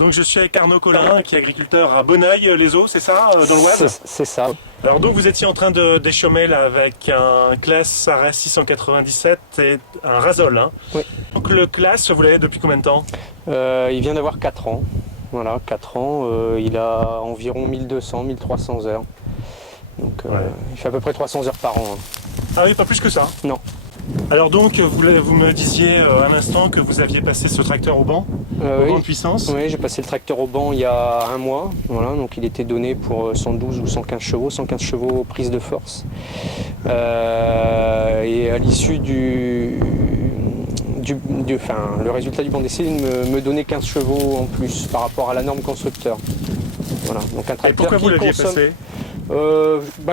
Donc je suis avec Arnaud Collin, qui est agriculteur à Bonneuil-les-Eaux, c'est ça, dans le Oise? C'est ça. Alors donc vous étiez en train d'échaumer là avec un Claas RS 697 et un Rasol. Hein. Oui. Donc le Claas, vous l'avez depuis combien de temps? Il vient d'avoir 4 ans. Voilà, 4 ans. Il a environ 1200-1300 heures. Donc il fait à peu près 300 heures par an. Hein. Ah oui, pas plus que ça? Non. Alors donc, vous me disiez à l'instant que vous aviez passé ce tracteur au banc, au banc de puissance. Oui, j'ai passé le tracteur au banc il y a un mois. Voilà, donc il était donné pour 112 ou 115 chevaux, 115 chevaux prise de force. Et à l'issue le résultat du banc d'essai me donnait 15 chevaux en plus par rapport à la norme constructeur. Voilà, donc un tracteur. Et pourquoi vous l'aviez passé?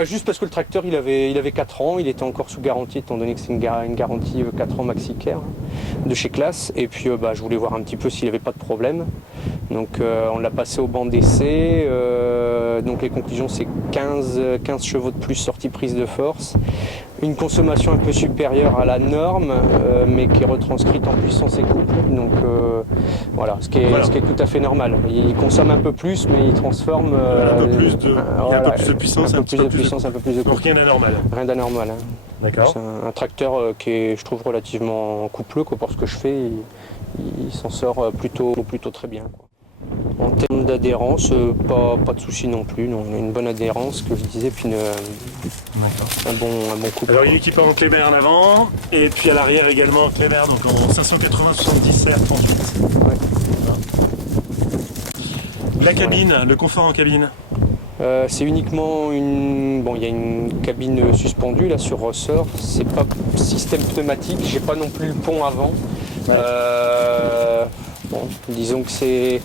Juste parce que le tracteur il avait 4 ans, il était encore sous garantie étant donné que c'est une garantie 4 ans maxi-care de chez Claas, et puis je voulais voir un petit peu s'il n'y avait pas de problème, donc on l'a passé au banc d'essai, donc les conclusions c'est 15 chevaux de plus sortie prise de force, une consommation un peu supérieure à la norme, mais qui est retranscrite en puissance et couple, donc voilà, ce qui est tout à fait normal. Il consomme un peu plus, mais il transforme un peu plus de puissance, un peu plus de couple. Donc rien d'anormal. Rien d'anormal. Hein. D'accord. C'est un tracteur qui est, je trouve, relativement coupleux quoi, pour ce que je fais. Il s'en sort plutôt très bien. Quoi. En termes d'adhérence, pas de souci non plus. Non. On a une bonne adhérence, que je disais, puis un bon couple. Alors il est équipé en Kleber en avant, et puis à l'arrière également Kleber, donc en 580-70 R38. Ouais. La cabine, le confort en cabine. C'est uniquement il y a une cabine suspendue là sur ressort. C'est pas système pneumatique. J'ai pas non plus le pont avant. Ouais. Disons que c'est.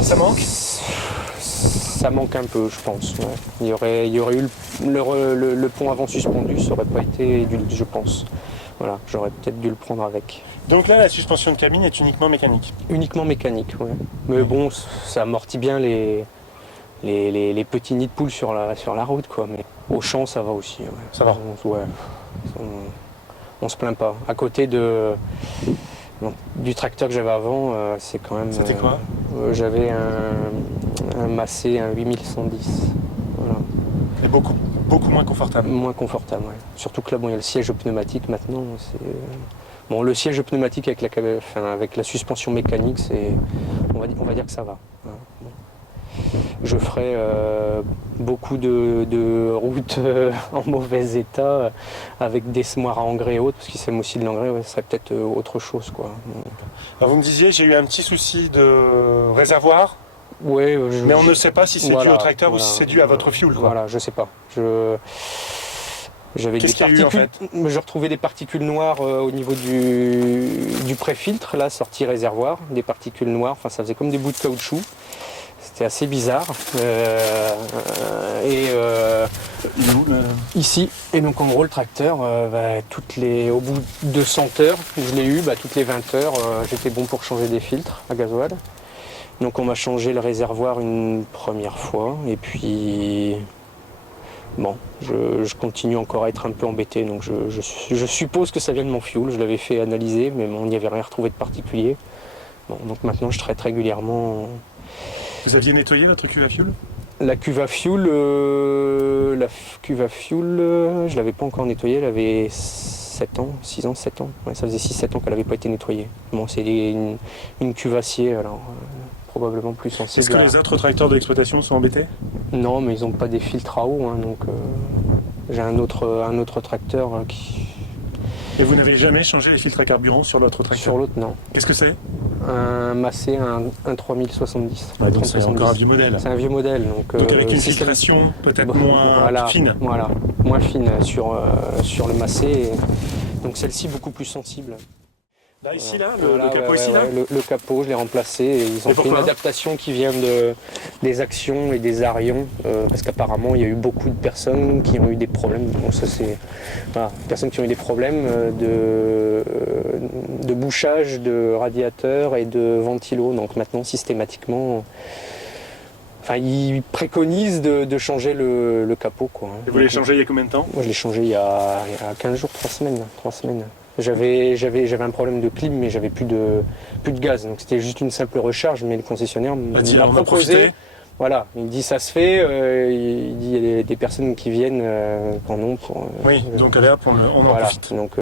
Ça manque. Ça manque un peu, je pense. Ouais. Il y aurait eu le pont avant suspendu, ça aurait pas été édulé, je pense. Voilà, j'aurais peut-être dû le prendre avec. Donc là, la suspension de cabine est uniquement mécanique. Uniquement mécanique, ouais. Mais bon, ça amortit bien les petits nids de poules sur la route, quoi. Mais au champ, ça va aussi. Ouais. Ça va. On se plaint pas. À côté du tracteur que j'avais avant, c'est quand même. C'était quoi? J'avais un Massey, un 8110. Voilà. Et beaucoup moins confortable. Moins confortable, ouais. Surtout que là, il y a le siège pneumatique maintenant. Bon, le siège pneumatique avec la suspension mécanique, on va dire que ça va. Bon. Je ferai beaucoup de routes en mauvais état avec des semoirs à engrais et autres, parce qu'ils s'aiment aussi de l'engrais, ce serait peut-être autre chose, quoi. Alors vous me disiez, j'ai eu un petit souci de réservoir. Oui, mais on ne sait pas si c'est dû au tracteur ou si c'est dû à votre fuel. Quoi. Voilà, je sais pas. Qu'est-ce qu'il y a eu en fait? Je retrouvais des particules noires au niveau du pré-filtre, là, sortie réservoir, des particules noires, enfin ça faisait comme des bouts de caoutchouc. C'était assez bizarre. Ici. Et donc en gros le tracteur, au bout de 100 heures, je l'ai eu, toutes les 20 heures, j'étais bon pour changer des filtres à gasoil. Donc on m'a changé le réservoir une première fois et puis bon, je continue encore à être un peu embêté, donc je suppose que ça vient de mon fuel, je l'avais fait analyser, mais on n'y avait rien retrouvé de particulier. Bon, donc maintenant je traite régulièrement. Vous aviez nettoyé votre cuve à fuel? La cuve à fuel, je ne l'avais pas encore nettoyée, elle avait 7 ans, 6 ans, 7 ans. Ouais, ça faisait 6-7 ans qu'elle n'avait pas été nettoyée. Bon, c'est une cuve acier, alors probablement plus sensible. Est-ce que les autres tracteurs de l'exploitation sont embêtés? Non, mais ils n'ont pas des filtres à eau, hein, donc j'ai un autre tracteur qui... Et vous n'avez jamais changé les filtres à carburant sur l'autre tracteur? Sur l'autre, non. Qu'est-ce que c'est? Un Massey, un 3070. Ouais, donc c'est encore un vieux modèle. C'est un vieux modèle. Donc avec une filtration peut-être moins fine. Voilà, moins fine sur le Massey. Donc celle-ci beaucoup plus sensible. Là, ici, là, le capot ici, là le capot, je l'ai remplacé. Et ils ont fait une adaptation qui vient des actions et des arions. Parce qu'apparemment, il y a eu beaucoup de personnes qui ont eu des problèmes. Bon, ça, c'est... Voilà, personnes qui ont eu des problèmes de bouchage de radiateurs et de ventilos. Donc maintenant, systématiquement... Enfin, ils préconisent de changer le capot, quoi. Et vous l'avez changé il y a combien de temps? Moi, je l'ai changé il y a 15 jours, 3 semaines. J'avais un problème de clim, mais j'avais plus de gaz. Donc c'était juste une simple recharge, mais le concessionnaire m'a on a proposé. profité. Voilà, il dit ça se fait. Il dit il y a des personnes qui viennent en ont pour. Oui, donc allez hop, on en voilà. profite. Donc